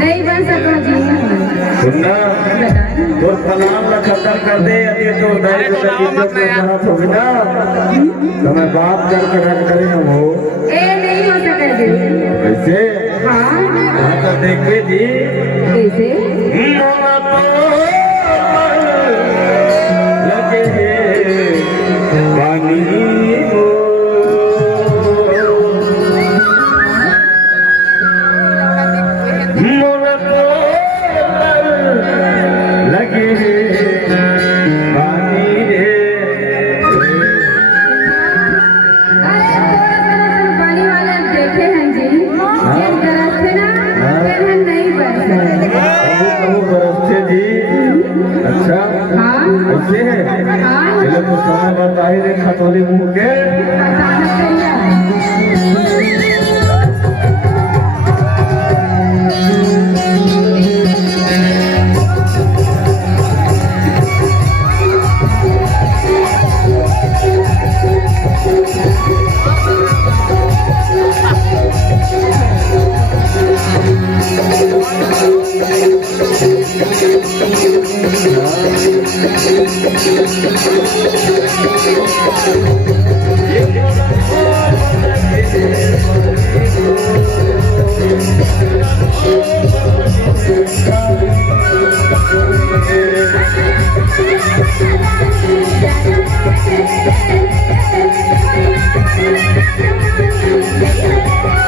नहीं बन सका जी। सुनना तो सलाम का खत्म कर दे ये तो ना तो मैं बात करके रख करे हम हो नहीं हो सका जी ऐसे। हाँ तो देखे जी कैसे लगे पानी खतौली मुँह के